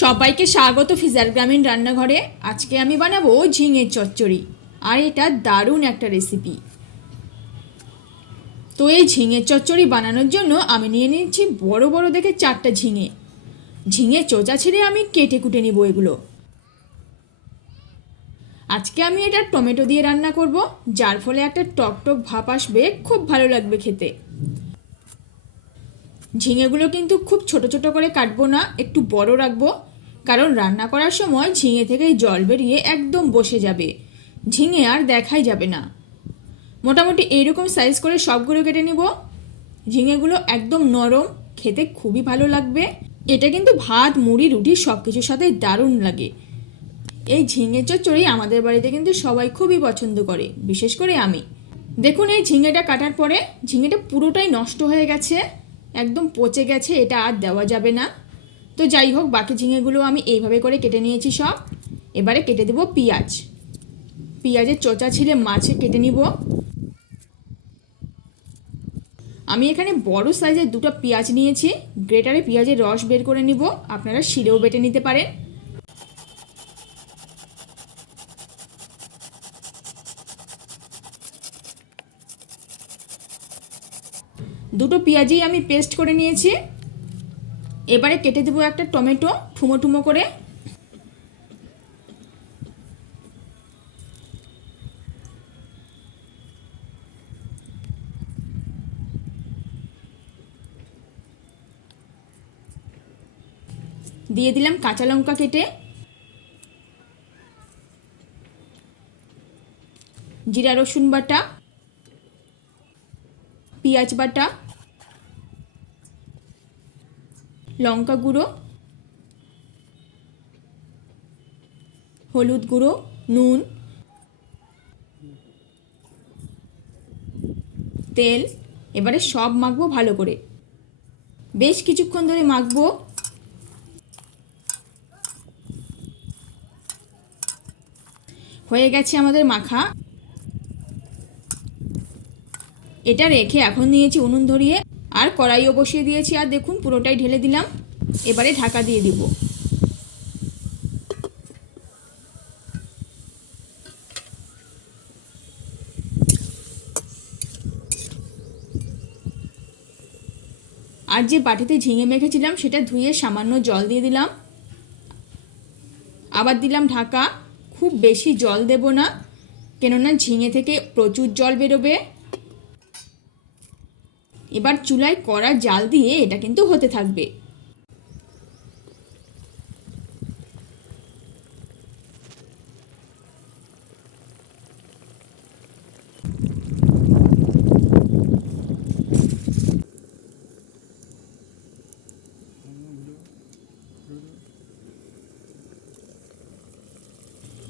সবাইকে স্বাগত ফিজার গ্রামীণ রান্নাঘরে। আজকে আমি বানাবো ঝিঙের চচ্চড়ি, আর এটা দারুণ একটা রেসিপি। তো এই ঝিঙের চচ্চড়ি বানানোর জন্য আমি নিয়ে নিচ্ছি বড় বড় দেখে 4টা ঝিঙে। ঝিঙে চোচা ছিঁড়ে আমি কেটে কুটে নিব এগুলো। আজকে আমি এটা টমেটো দিয়ে রান্না করব, যার ফলে একটা টকটক ভাব আসবে, খুব ভালো লাগবে খেতে। ঝিঙেগুলো কিন্তু খুব ছোট ছোট করে কাটবো না, একটু বড় রাখবো, কারণ রান্না করার সময় ঝিঙে থেকে জল বেরিয়ে একদম বসে যাবে, ঝিঙে আর দেখাই যাবে না। মোটামুটি এইরকম সাইজ করে সবগুলো কেটে নিব। ঝিঙেগুলো একদম নরম, খেতে খুবই ভালো লাগবে। এটা কিন্তু ভাত, মুড়ি, রুটি সব কিছুর সাথেই দারুণ লাগে। এই ঝিঙে চচ্চড়ি আমাদের বাড়িতে কিন্তু সবাই খুবই পছন্দ করে, বিশেষ করে আমি। দেখুন এই ঝিঙেটা কাটার পরে ঝিঙেটা পুরোটাই নষ্ট হয়ে গেছে, একদম পচে গেছে, এটা আর দেওয়া যাবে না। তো যাই হোক, বাকি ঝিঙেগুলো আমি এইভাবে করে কেটে নিয়েছি সব। এবারে কেটে দেব পেঁয়াজ। পেঁয়াজের চোচা ছিলে মাছে কেটে নিব। আমি এখানে বড় সাইজের 2টা পেঁয়াজ নিয়েছি। গ্রেটারে পেঁয়াজের রস বের করে নিব, আপনারা শিলেও বেটে নিতে পারেন। দুটো পেঁয়াজই আমি পেস্ট করে নিয়েছি। এবারে কেটে দেবো একটা টমেটো ঠুমো ঠুমো করে। দিয়ে দিলাম কাঁচা লঙ্কা কেটে, জিরা রসুন বাটা, পেঁয়াজ বাটা, লঙ্কা গুঁড়ো, হলুদ গুঁড়ো, নুন, তেল। এবারে সব মাখবো ভালো করে, বেশ কিছুক্ষণ ধরে মাখবো। হয়ে গেছে আমাদের মাখা। এটা রেখে এখন নিয়েছি উনুন ধরিয়ে, আর কড়াইও বসিয়ে দিয়েছি, আর দেখুন পুরোটাই ঢেলে দিলাম। এবারে ঢাকা দিয়ে দিব। আর যে বাটিতে ঝিঙে মেখেছিলাম সেটা ধুয়ে সামান্য জল দিয়ে দিলাম, আবার দিলাম ঢাকা। খুব বেশি জল দেব না, কেননা ঝিঙে থেকে প্রচুর জল বেরোবে। এবার চুলায় কড়া জাল দিয়ে এটা কিন্তু হতে থাকবে।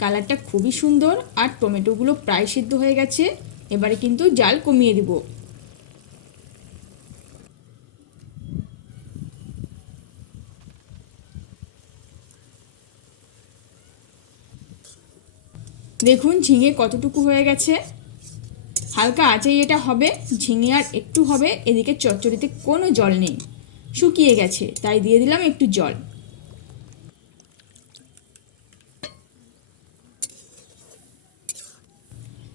কালারটা খুবই সুন্দর, আর টমেটোগুলো প্রায় সিদ্ধ হয়ে গেছে। এবারে কিন্তু জাল কমিয়ে দিব। দেখুন ঝিঙে কতটুকু হয়ে গেছে। হালকা আঁচেই এটা হবে, ঝিঙে আর একটু হবে। এদিকে চচ্চড়িতে কোনো জল নেই, শুকিয়ে গেছে, তাই দিয়ে দিলাম একটু জল।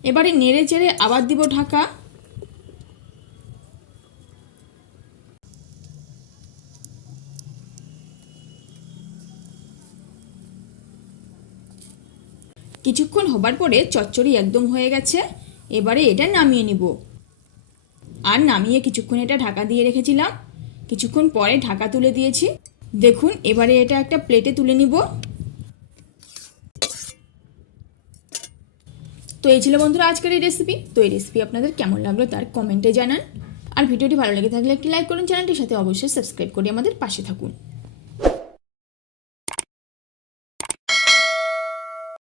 এবারে নেড়ে চেড়ে আবার দিব ঢাকা। কিছুক্ষণ হবার পরে চচ্চড়ি একদম হয়ে গেছে। এবারে এটা নামিয়ে নিব। আর নামিয়ে কিছুক্ষণ এটা ঢাকা দিয়ে রেখেছিলাম, কিছুক্ষণ পরে ঢাকা তুলে দিয়েছি। দেখুন এবারে এটা একটা প্লেটে তুলে নিব। তো এই ছিল বন্ধুরা আজকের এই রেসিপি। তো এই রেসিপি আপনাদের কেমন লাগলো তার কমেন্টে জানান। আর ভিডিওটি ভালো লেগে থাকলে একটি লাইক করুন, চ্যানেলটির সাথে অবশ্যই সাবস্ক্রাইব করে আমাদের পাশে থাকুন।